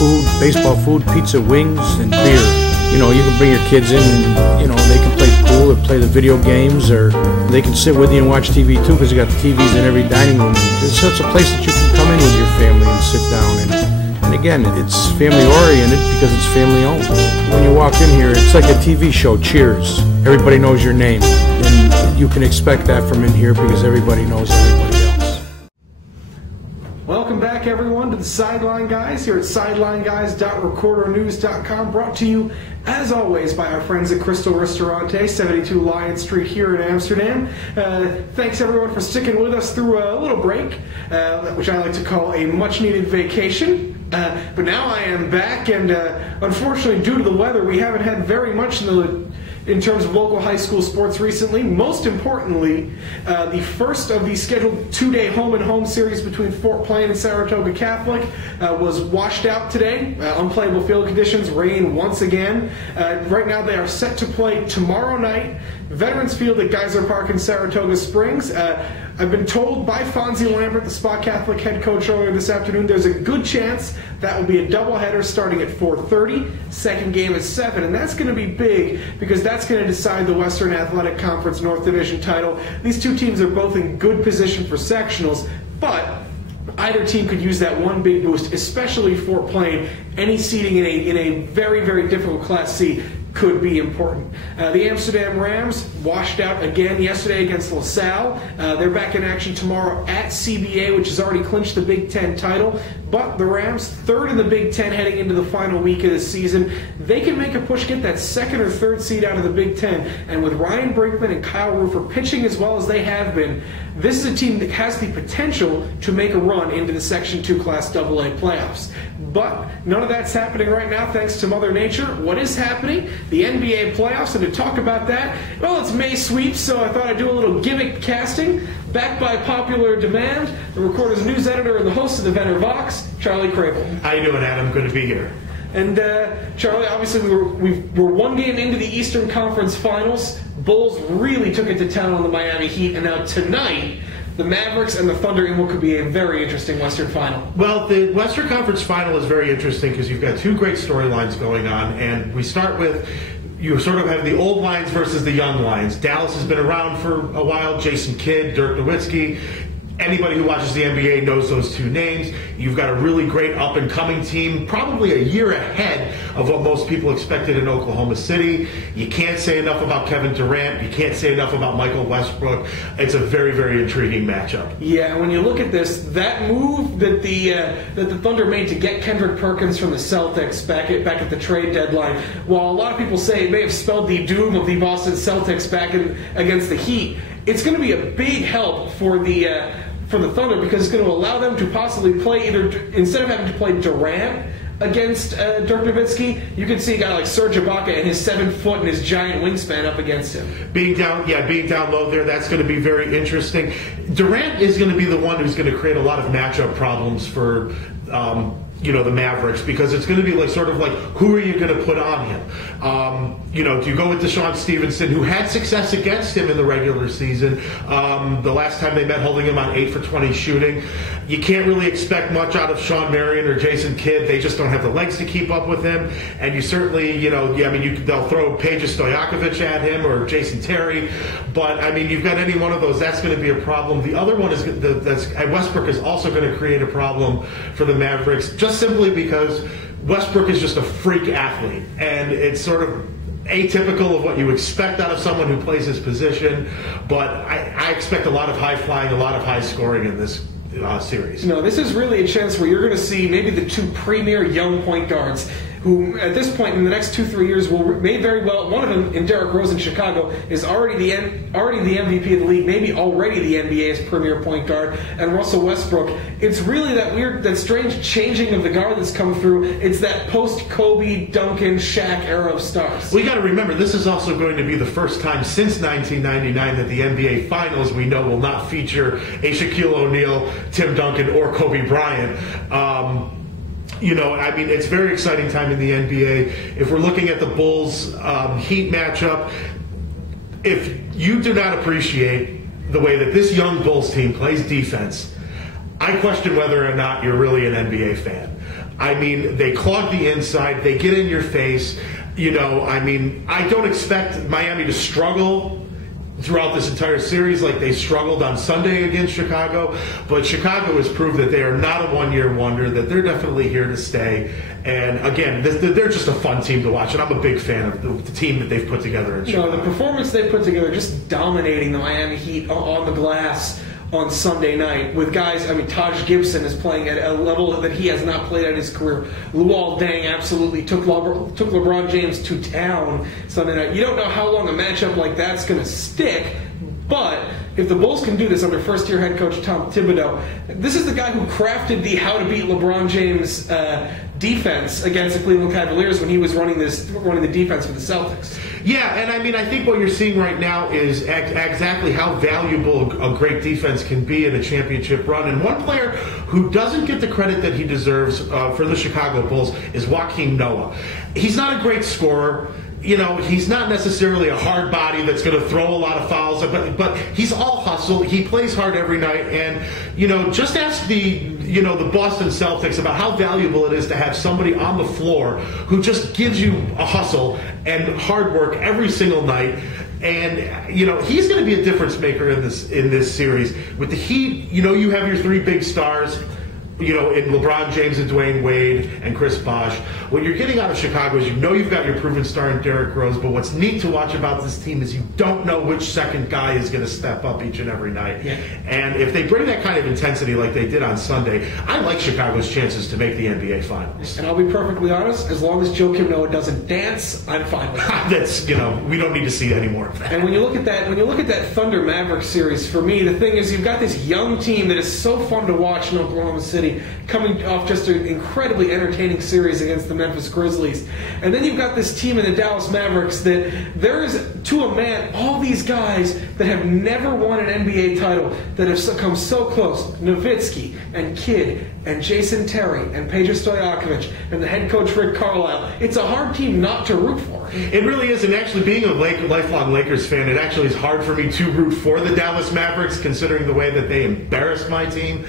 food, baseball food, pizza, wings, and beer. You know, you can bring your kids in, you know, they can play pool or play the video games, or they can sit with you and watch TV too, because you got the TVs in every dining room. It's such a place that you can come in with your family and sit down. And again, it's family oriented because it's family owned. When you walk in here, it's like a TV show, Cheers. Everybody knows your name. And you can expect that from in here because everybody knows everybody else. Welcome back, everyone, to the Sideline Guys here at sidelineguys.recordernews.com, brought to you, as always, by our friends at Crystal Ristorante, 72 Lion Street here in Amsterdam. Thanks, everyone, for sticking with us through a little break, which I like to call a much-needed vacation. But now I am back, and unfortunately, due to the weather, we haven't had very much in terms of local high school sports recently. Most importantly, the first of the scheduled two-day home-and-home series between Fort Plain and Saratoga Catholic was washed out today. Unplayable field conditions, rain once again. Right now they are set to play tomorrow night, Veterans Field at Geyser Park in Saratoga Springs. I've been told by Fonzie Lambert, the Spa Catholic head coach, earlier this afternoon, there's a good chance that will be a doubleheader starting at 4:30. Second game at 7, and that's going to be big because that's going to decide the Western Athletic Conference North Division title. These two teams are both in good position for sectionals, but either team could use that one big boost, especially Fort Plain. Any seeding in a very, very difficult Class C could be important. The Amsterdam Rams washed out again yesterday against LaSalle. They're back in action tomorrow at CBA, which has already clinched the Big Ten title. But the Rams, third in the Big Ten heading into the final week of the season, they can make a push, get that second or third seed out of the Big Ten. And with Ryan Brinkman and Kyle Roofer pitching as well as they have been, this is a team that has the potential to make a run into the Section 2 Class AA playoffs. But none of that's happening right now thanks to Mother Nature. What is happening? The NBA playoffs, and to talk about that, well, it's May sweeps, so I thought I'd do a little gimmick casting. Backed by popular demand, the Recorder's news editor and the host of the Venner Vox, Charlie Crable. How you doing, Adam? Good to be here. And Charlie, obviously we're one game into the Eastern Conference Finals. Bulls really took it to town on the Miami Heat, and now tonight, the Mavericks and the Thunder in what could be a very interesting Western Final. Well, the Western Conference Final is very interesting because you've got two great storylines going on, and we start with, you sort of have the old Lions versus the young Lions. Dallas has been around for a while. Jason Kidd, Dirk Nowitzki. Anybody who watches the NBA knows those two names. You've got a really great up-and-coming team, probably a year ahead of what most people expected in Oklahoma City. You can't say enough about Kevin Durant. You can't say enough about Michael Westbrook. It's a very, very intriguing matchup. Yeah, when you look at this, that move that the Thunder made to get Kendrick Perkins from the Celtics back at the trade deadline, while a lot of people say it may have spelled the doom of the Boston Celtics back against the Heat, it's going to be a big help for the Thunder because it's going to allow them to possibly play instead of having to play Durant against Dirk Nowitzki, you can see a guy like Serge Ibaka and his 7 foot and his giant wingspan up against him. Being down low there, that's going to be very interesting. Durant is going to be the one who's going to create a lot of matchup problems for the Mavericks, because it's going to be who are you going to put on him? Do you go with Deshaun Stevenson, who had success against him in the regular season? The last time they met, holding him on 8 for 20 shooting. You can't really expect much out of Sean Marion or Jason Kidd. They just don't have the legs to keep up with him. And you certainly, they'll throw Peja Stojakovic at him or Jason Terry. But, you've got any one of those, that's going to be a problem. The other one is Westbrook is also going to create a problem for the Mavericks, just simply because Westbrook is just a freak athlete. And it's sort of atypical of what you expect out of someone who plays his position. But I expect a lot of high flying, a lot of high scoring in this series. No, this is really a chance where you're going to see maybe the two premier young point guards who at this point in the next 2-3 years may very well, one of them in Derrick Rose in Chicago is already the MVP of the league, maybe already the NBA's premier point guard, and Russell Westbrook. It's really that strange changing of the guard that's come through. It's that post-Kobe, Duncan, Shaq era of stars. We got to remember, this is also going to be the first time since 1999 that the NBA Finals, we know, will not feature a Shaquille O'Neal, Tim Duncan, or Kobe Bryant. It's a very exciting time in the NBA. If we're looking at the Bulls Heat matchup, if you do not appreciate the way that this young Bulls team plays defense, I question whether or not you're really an NBA fan. I mean, they clog the inside. They get in your face. You know, I mean, I don't expect Miami to struggle throughout this entire series like they struggled on Sunday against Chicago, but Chicago has proved that they are not a one-year wonder, that they're definitely here to stay. And again, they're just a fun team to watch, and I'm a big fan of the team that they've put together in Chicago. The performance they put together, just dominating the Miami Heat on the glass on Sunday night with guys. I mean, Taj Gibson is playing at a level that he has not played at his career. Luol Deng absolutely took LeBron James to town Sunday night. You don't know how long a matchup like that's going to stick, but if the Bulls can do this under first-year head coach Tom Thibodeau, this is the guy who crafted the how to beat LeBron James defense against the Cleveland Cavaliers when he was running the defense for the Celtics. Yeah, and I mean, I think what you're seeing right now is exactly how valuable a great defense can be in a championship run. And one player who doesn't get the credit that he deserves for the Chicago Bulls is Joakim Noah. He's not a great scorer. You know, he's not necessarily a hard body that's going to throw a lot of fouls, but he's all hustle. He plays hard every night, and you know, just ask the Boston Celtics about how valuable it is to have somebody on the floor who just gives you a hustle and hard work every single night. And you know, he's going to be a difference maker in this series. With the Heat, you know, you have your three big stars, you know, in LeBron James and Dwayne Wade and Chris Bosh. What you're getting out of Chicago is, you know, you've got your proven star in Derrick Rose, but what's neat to watch about this team is you don't know which second guy is going to step up each and every night. Yeah. And if they bring that kind of intensity like they did on Sunday, I like Chicago's chances to make the NBA Finals. And I'll be perfectly honest, as long as Joakim Noah doesn't dance, I'm fine with that. That's, you know, we don't need to see any more of that. And when you look at that Thunder Mavericks series, for me, the thing is, you've got this young team that is so fun to watch in Oklahoma City, coming off just an incredibly entertaining series against the Memphis Grizzlies. And then you've got this team in the Dallas Mavericks that there is, to a man, all these guys that have never won an NBA title that have come so close. Nowitzki and Kidd and Jason Terry and Peja Stojakovic and the head coach Rick Carlisle. It's a hard team not to root for. It really is, and actually being a lifelong Lakers fan, it actually is hard for me to root for the Dallas Mavericks, considering the way that they embarrassed my team.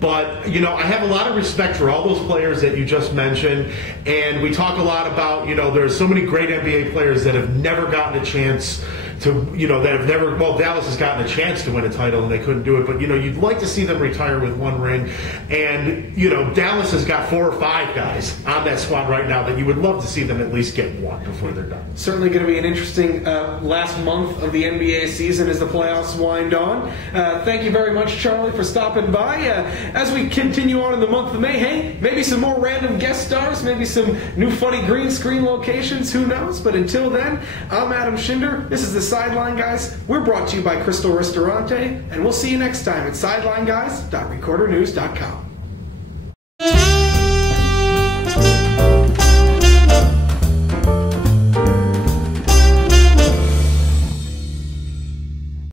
But, you know, I have a lot of respect for all those players that you just mentioned, and we talk a lot about, you know, there's so many great NBA players that have never gotten a chance to, you know, that have never, well, Dallas has gotten a chance to win a title and they couldn't do it, but, you know, you'd like to see them retire with one ring. And, you know, Dallas has got 4 or 5 guys on that squad right now that you would love to see them at least get one before they're done. Certainly going to be an interesting last month of the NBA season as the playoffs wind on. Thank you very much, Charlie, for stopping by. As we continue on in the month of May, hey, maybe some more random guest stars, maybe some new funny green screen locations, who knows? But until then, I'm Adam Schinder. This is the Sideline Guys. We're brought to you by Crystal Ristorante, and we'll see you next time at SidelineGuys.recordernews.com.